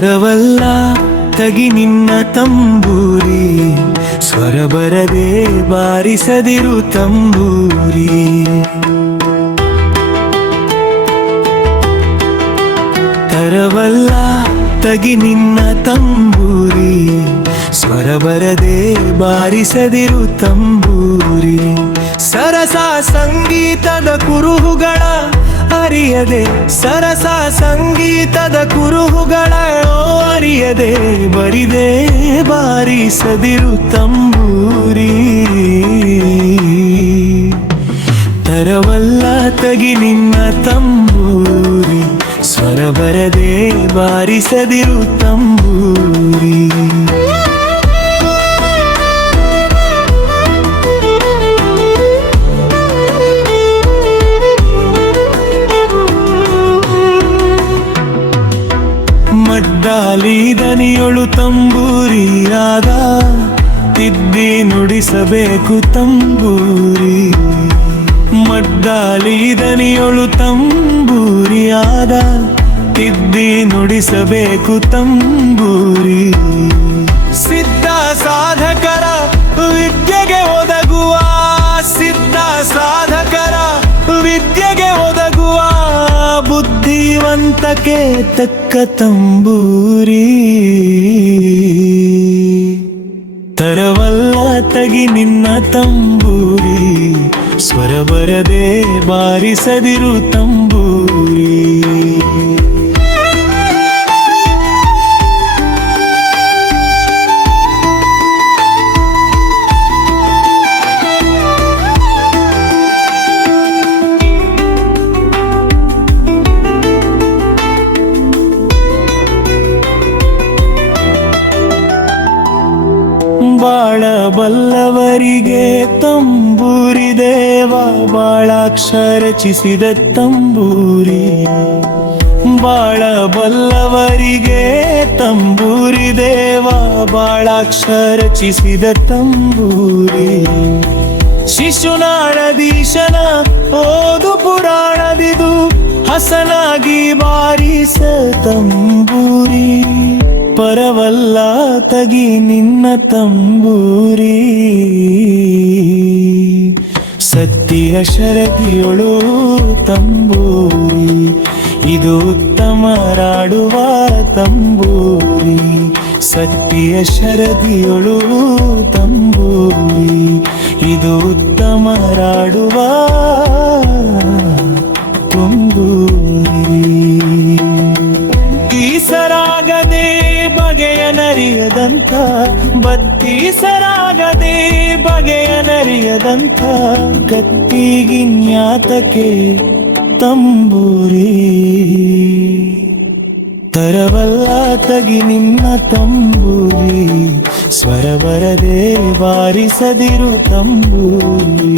ತರವಲ್ಲ ತಗಿ ನಿನ್ನ ತಂಬೂರಿ, ಸ್ವರ ಬರದೆ ಬಾರಿಸದಿರು ತಂಬೂರಿ. ತರವಲ್ಲ ತಗಿ ನಿನ್ನ ತಂಬೂರಿ, ಸ್ವರ ಬರದೆ ಬಾರಿಸದಿರು ತಂಬೂರಿ. ಸರಸ ಸಂಗೀತದ ಕುರುಹುಗಳ ಅರಿಯದೆ, ಸರಸ ಸಂಗೀತದ ಕುರುಹುಗಳ ಅರಿಯದೆ ಬರಿದೆ ಬಾರಿಸದಿರು ತಂಬೂರಿ. ತರವಲ್ಲ ತಗಿ ನಿನ್ನ ತಂಬೂರಿ, ಸ್ವರ ಬರದೆ ಬಾರಿಸದಿರು ತಂಬೂರಿ. ಮಡ್ಡಾಲಿ ದನಿಯೊಳು ತಂಬೂರಿಯಾದ, ತಿದ್ದಿ ನುಡಿಸಬೇಕು ತಂಬೂರಿ. ಮಡ್ಡಾಲಿ ದನಿಯೊಳು ತಂಬೂರಿಯಾದ, ತಿದ್ದಿ ನುಡಿಸಬೇಕು ತಂಬೂರಿ. ಸಿದ್ಧ ಸಾಧಕರ ವಿದ್ಯೆಗೆ ಒದಗುವ, ಸಿದ್ಧ ಸಾಧಕರ ವಿದ್ಯೆಗೆ ಒದಗುವ ಬುದ್ಧಿವಂತಕ್ಕೆ ತಕ್ಕ ತಂಬೂರಿ. ತರವಲ್ಲ ತಗಿ ನಿನ್ನ ತಂಬೂರಿ, ಸ್ವರ ಬರದೆ ಬಾರಿಸದಿರು ತಂಬೂರಿ. ಬಾಳ ಬಲ್ಲವರಿಗೆ ತಂಬೂರಿ ದೇವ, ಬಾಳಾಕ್ಷರ ರಚಿಸಿದ ತಂಬೂರಿ. ಬಾಳ ಬಲ್ಲವರಿಗೆ ತಂಬೂರಿ ದೇವ, ಬಾಳಾಕ್ಷರ ರಚಿಸಿದ ತಂಬೂರಿ. ಶಿಶುನಾಳದೀಶನ ಓದು ಪುರಾಣದಿದು, ಹಸನಾಗಿ ಬಾರಿಸ ತಂಬೂರಿ. ಪರವಲ್ಲ ತಗಿ ನಿನ್ನ ತಂಬೂರಿ, ಸತ್ಯ ಶರದಿಯೊಳು ತಂಬೂರಿ. ಇದು ಉತ್ತಮರಾಡುವ ತಂಬೂರಿ, ಸತ್ಯ ಶರದಿಯೊಳು ತಂಬೂರಿ. ಇದು ಉತ್ತಮರಾಡುವ ತಂಬೂರಿ. ಈಸರಾಗದೆ ಬಗೆಯ ನರಿಯದಂಥ, ಬತ್ತೀಸರಾಗದೆ ಬಗೆಯ ನರಿಯದಂಥ ಕತ್ತಿಗಿನ್ಯಾತಕ್ಕೆ ತಂಬೂರಿ. ತರವಲ್ಲ ತಗಿ ನಿನ್ನ ತಂಬೂರಿ, ಸ್ವರ ಬರದೆ ಬಾರಿಸದಿರು ತಂಬೂರಿ.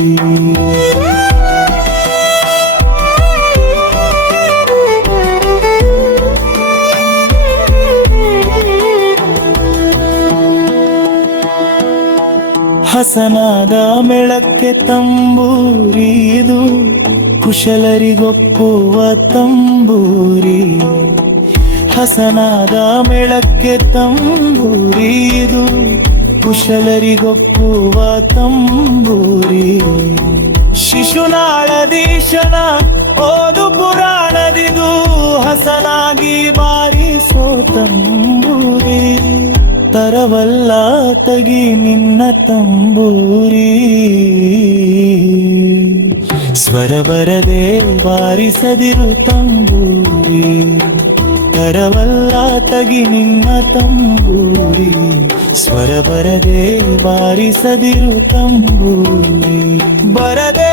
ಹಸನಾದ ಮೆಳಕ್ಕೆ ತಂಬೂರಿ ಇದು, ಕುಶಲರಿಗೊಪ್ಪುವ ತಂಬೂರಿ. ಹಸನಾದ ಮೆಳಕ್ಕೆ ತಂಬೂರಿ ಇದು, ಕುಶಲರಿಗೊಪ್ಪುವ ತಂಬೂರಿ. ಶಿಶುನಾಳದೀಶನ ಓದು ಪುರಾಣದಿದು, ಹಸನಾಗಿ ಬಾರಿಸೋ ತಂಬೂರಿ. ತರವಲ್ಲ ತಗಿ ನಿನ್ನ ತಂಬೂರಿ, ಸ್ವರ ಬರದೆ ಬಾರಿಸದಿರು ತಂಬೂರಿ. ತರವಲ್ಲ ತಗಿ ನಿನ್ನ ತಂಬೂರಿ, ಸ್ವರ ಬರದೆ ಬಾರಿಸದಿರು ತಂಬೂರಿ. ಬರದೆ